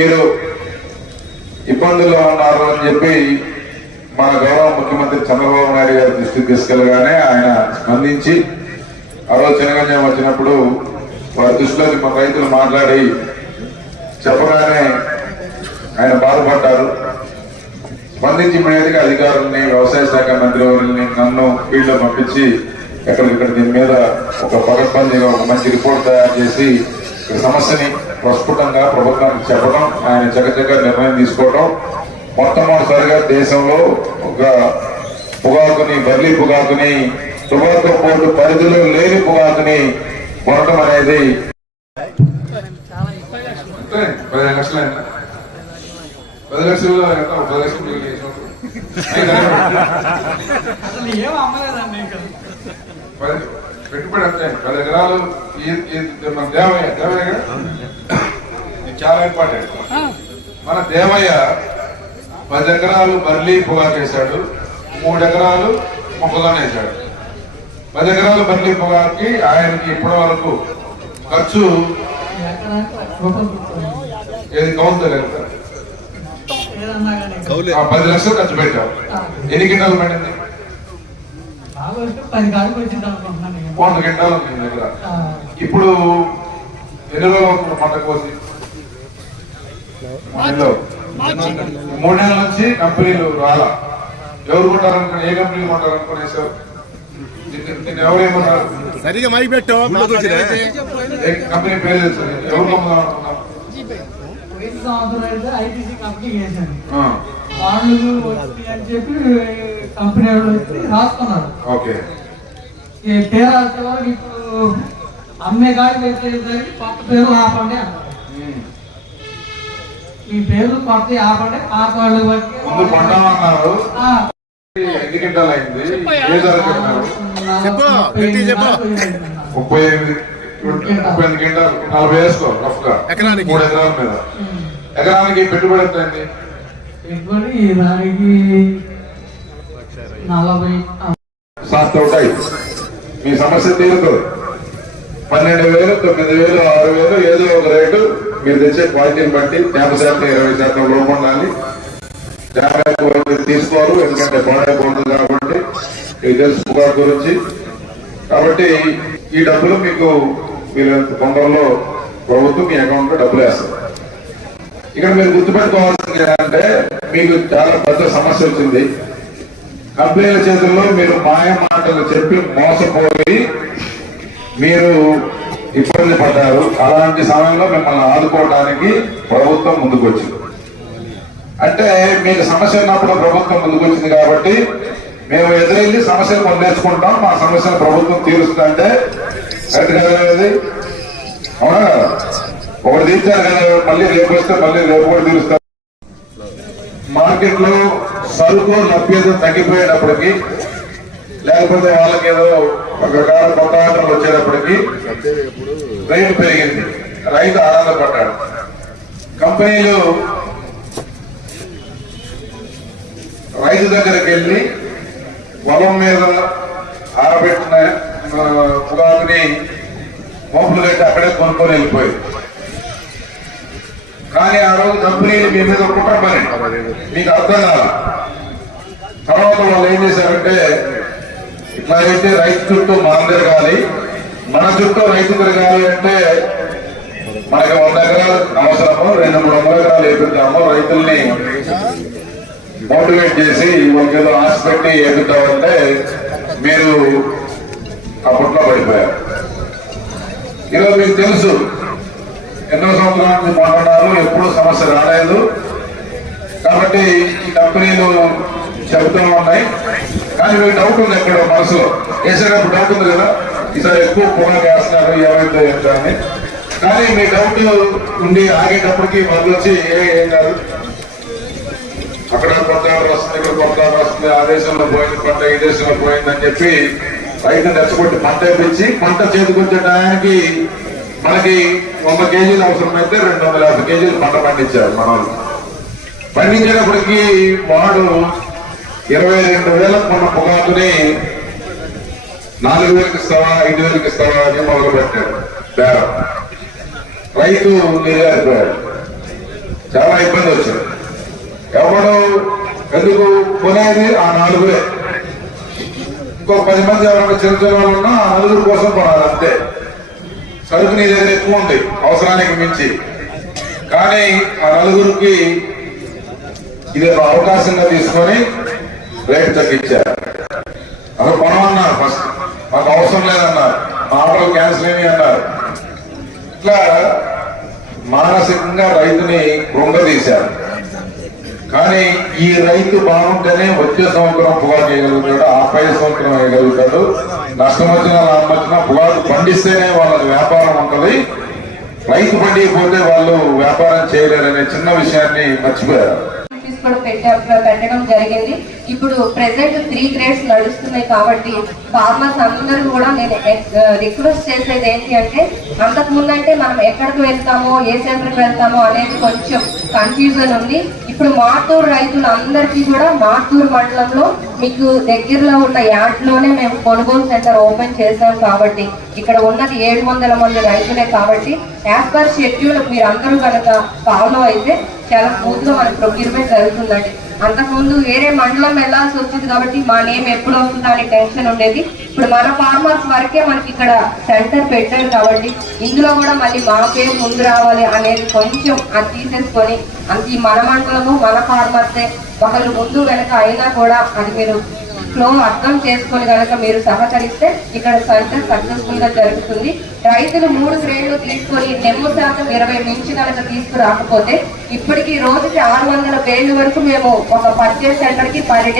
మీరు ఇబ్బందుల్లో ఉన్నారు అని చెప్పి మన గౌరవ ముఖ్యమంత్రి చంద్రబాబు నాయుడు గారి దృష్టికి తీసుకెళ్ళగానే ఆయన స్పందించి ఆ రోజు చెనగంజం వచ్చినప్పుడు వారి దృష్టిలోకి మన రైతులు మాట్లాడి చెప్పగానే ఆయన బాధపడ్డారు. స్పందించి ఇమీడియట్ గా అధికారుల్ని, వ్యవసాయ శాఖ మంత్రి వారిని, నన్ను ఫీల్డ్ లో పంపించి ఎక్కడికక్కడ దీని మీద ఒక పగడ్బందీగా ఒక మంచి రిపోర్ట్ తయారు చేసి సమస్యని ప్రస్ఫుటంగా ప్రభుత్వానికి చెప్పడం, ఆయన చకచక నిర్ణయం తీసుకోవడం, మొట్టమొదటిసారిగా దేశంలో ఒక పొగాకుని, బర్లీ పొగాకుని, టొబాకో బోర్డు పరిధిలో లేని పొగాకుని కొనడం అనేది 10 లక్షలు 10 లక్షలు 10 లక్షలు పెట్టుబడి అంటే 10 ఎకరాలు మన దేవయ్య చాలా ఇంపార్టెంట్. మన దేవయ్య 10 ఎకరాలు బర్లీ పొగాకు వేశాడు, 3 ఎకరాలు మొక్కజొన్న వేశాడు. 10 ఎకరాలు బర్లీ పొగాకి ఆయనకి ఇప్పటి వరకు ఖర్చు ఏది కౌలుతలేదు. 10 లక్షలు ఖర్చు పెట్టాం. ఎన్ని గింటాలు పడింది? 100 గింటాలు ఉంది దగ్గర. ఇప్పుడు ఎన్ని రోజులు అవుతుంది పంట కోసి? 3 నెలల నుంచి కంపెనీలు రాలా. ఎవరు కొంటారనుకుని, ఏ కంపెనీలు కొంటారనుకునేసారు? దీన్ని ఎవరేమన్నారు? సరిగా మైక్ పెట్టు. కంపెనీ పేరు తెలుసు, ఎవరు కొందాం అనుకున్నాం? కంపెనీ రాసుకున్నారు. ఓకే, ఇప్పుడు అమ్మే గాడి కొత్త పేరు ఆపండి అన్నారు. ఈ పేరు కొత్త ఆపండి, పాత వాళ్ళు బట్టి ముందు కొంటామన్నారు. ఎన్ని గింటాలు అయింది? ఏ ధర చెప్పారు? 38 గింటాలు, 40 వేసుకో రఫ్ గా. 3 ఎకరాల మీద ఎకరానికి పెట్టుబడి ఎంత అయింది? పెట్టుబడి దానికి 40. అవుతాయి. మీ సమస్య తీరుతుంది. 12,000, 9,000, 6,000 ఏదో ఒక రేటు మీరు తెచ్చే క్వాలిటీని బట్టి 50%, 20% లోపం ఉండాలి. తీసుకోవాలి, ఎందుకంటే బాగా బాగుంటుంది కాబట్టి ఇది తెలుసు పొగాకు గురించి. కాబట్టి ఈ డబ్బులు మీకు మీరు తొందరలో ప్రభుత్వం మీ అకౌంట్ లో డబ్బులు వేస్తారు. ఇక్కడ మీరు గుర్తుపెట్టుకోవాల్సింది ఏంటంటే మీకు చాలా పెద్ద సమస్య వచ్చింది. కంపెనీల చేతుల్లో మీరు మాయ మాటలు చెప్పి మోసపోయి మీరు ఇబ్బంది పడ్డారు. అలాంటి సమయంలో మిమ్మల్ని ఆదుకోవడానికి ప్రభుత్వం ముందుకు వచ్చింది. అంటే మీకు సమస్య ఉన్నప్పుడు ప్రభుత్వం ముందుకు వచ్చింది కాబట్టి మేము ఎదురెళ్ళి సమస్యలు మనం నేర్చుకుంటాం, మా సమస్యను ప్రభుత్వం తీరుస్తుందంటే కరెక్ట్ కదా? అనేది అవునా కదా? ఒకటి తీర్చారు కదా, మళ్ళీ రేపు వస్తే మళ్ళీ రేపు కూడా తీరుస్తారు. మార్కెట్ లో సరుకు లభ్యత తగ్గిపోయేటప్పటికీ, లేకపోతే వాళ్ళకి ఏదో రకరకాల కొత్త ఆటలు వచ్చేటప్పటికి రేటు పెరిగింది. రైతు ఆనందపడ్డాడు. కంపెనీలు రైతు దగ్గరికి వెళ్ళి పొలం మీద ఆరబెట్టిన పొగాకుని మోపులు కట్టి అక్కడే కొనుక్కొని వెళ్ళిపోయి. కానీ ఆ రోజు కంపెనీలు మీ మీద కుట్రమని మీకు అర్థం కాదు. తర్వాత వాళ్ళు ఏం చేశారంటే, ఇట్లా అయితే రైతు చుట్టూ మనం తిరగాలి, మన చుట్టూ రైతు తిరగాలి అంటే మనకి 100 ఎకరాలు అవసరము, 200-300 ఎకరాలు వేపిద్దాము, రైతుల్ని మోటివేట్ చేసి వాళ్ళకి ఏదో ఆశ పెట్టి వేపిద్దామంటే మీరు అప్పట్లో పడిపోయారు. ఈరోజు మీకు తెలుసు, ఎన్నో సంవత్సరాల నుంచి మాట్లాడారు, ఎప్పుడూ సమస్య రాలేదు. కాబట్టి ఈ కంపెనీలు చెబుతూ ఉన్నాయి. కానీ మీకు డౌట్ ఉంది, ఎక్కడ మనసులో వేసేటప్పుడు డౌట్ ఉంది కదా, ఈసారి ఎక్కువ పొగాకు వేస్తున్నారు ఏమైతే ఏంటో అని. కానీ మీ డౌట్ ఉండి ఆగేటప్పటికి మళ్ళీ వచ్చి ఏం కాదు, అక్కడ కొత్త వస్తుంది, ఇక్కడ కొత్త వస్తుంది, ఆ దేశంలో పోయింది పంట, ఈ దేశంలో పోయిందని చెప్పి రైతు రెచ్చగొట్టి పంట వేపించి పంట చేతికొచ్చడానికి మనకి 100 కేజీలు అవసరమైతే 250 కేజీలు పంట పండించారు మన వాళ్ళు. పండించేటప్పటికి వాడు 22,000 కొన్న పొగాకుని 4,000కి ఇస్తావా, 5,000కి ఇస్తావా అని మొదలు పెట్టాడు బేరం. రైతు నిర్యారిపోయాడు. చాలా ఇబ్బంది వచ్చింది. ఎవరు ఎందుకు కొనేది ఆ నలుగురే, ఇంకో 10 మంది ఎవరైనా చిన్న చిన్న వాళ్ళు ఉన్నా ఆ నలుగురు కోసం కొనాలి అంతే. సరుకు నీ దగ్గర ఎక్కువ ఉంది అవసరానికి మించి, కానీ ఆ నలుగురికి ఇది ఒక అవకాశంగా తీసుకొని రేటు తగ్గించారు. అసలు కొనమన్నారు, ఫస్ట్ మాకు అవసరం లేదన్నారు, మా ఆర్డర్ క్యాన్సిల్ ఏమి అన్నారు. ఇట్లా మానసికంగా రైతుని కృంగదీశారు. కానీ ఈ రైతు బాగుంటేనే వచ్చే సంవత్సరం పొగాకు వేయగలుగుతాడు, ఆ పై సంవత్సరం వేయగలుగుతాడు. నష్టం వచ్చినా లాభం వచ్చినా పొగాకు పండిస్తేనే వాళ్ళకి వ్యాపారం ఉంటుంది. రైతు పండిపోతే వాళ్ళు వ్యాపారం చేయలేరనే చిన్న విషయాన్ని మర్చిపోయారు. పెట్టడం జరిగింది. ఇప్పుడు ప్రెసెంట్ 3 గ్రేడ్స్ నడుస్తున్నాయి కాబట్టి ఫార్మర్స్ అందరూ కూడా నేను రిక్వెస్ట్ చేసేది ఏంటి అంటే, అంతకు ముందంటే మనం ఎక్కడికి వెళ్తామో ఏ సెంటర్కి వెళ్తామో అనేది కొంచెం కన్ఫ్యూజన్ ఉంది. ఇప్పుడు మార్టూరు రైతులందరికీ కూడా మార్టూరు మండలంలో మీకు దగ్గరలో ఉన్న యార్డ్లోనే మేము కొనుగోలు సెంటర్ ఓపెన్ చేసాం కాబట్టి ఇక్కడ ఉన్నది 700 మంది రైతులే కాబట్టి యాజ్ పర్ షెడ్యూల్ మీరు అందరూ కనుక ఫాలో అయితే చాలా స్మూత్ గా మనకి ప్రొక్యూర్మెంట్ జరుగుతుందండి. అంతకుముందు వేరే మండలం వెళ్లాల్సి వచ్చింది కాబట్టి మా నేమ్ ఎప్పుడు వస్తుందా అని టెన్షన్ ఉండేది. ఇప్పుడు మన ఫార్మర్స్ వరకే మనకి ఇక్కడ సెంటర్ పెట్టారు కాబట్టి ఇందులో కూడా మళ్ళీ మా పేరు ముందు రావాలి అనేది కొంచెం అది తీసేసుకొని ఈ మన మండలము మన ఫార్మర్సే ఒకళ్ళు ముందు వెనక అయినా కూడా అది మీరు ఫ్లో అర్థం చేసుకొని కనుక మీరు సహకరిస్తే ఇక్కడ సెంటర్ సక్సెస్ఫుల్ గా జరుగుతుంది. రైతులు 3 గ్రేడ్లు తీసుకొని నెమ్ము శాతం 20 మించి కనుక తీసుకురాకపోతే ఇప్పటికీ రోజుకి 600 బేళ్ల వరకు మేము ఒక పర్చేజ్ సెంటర్ కి పర్ డే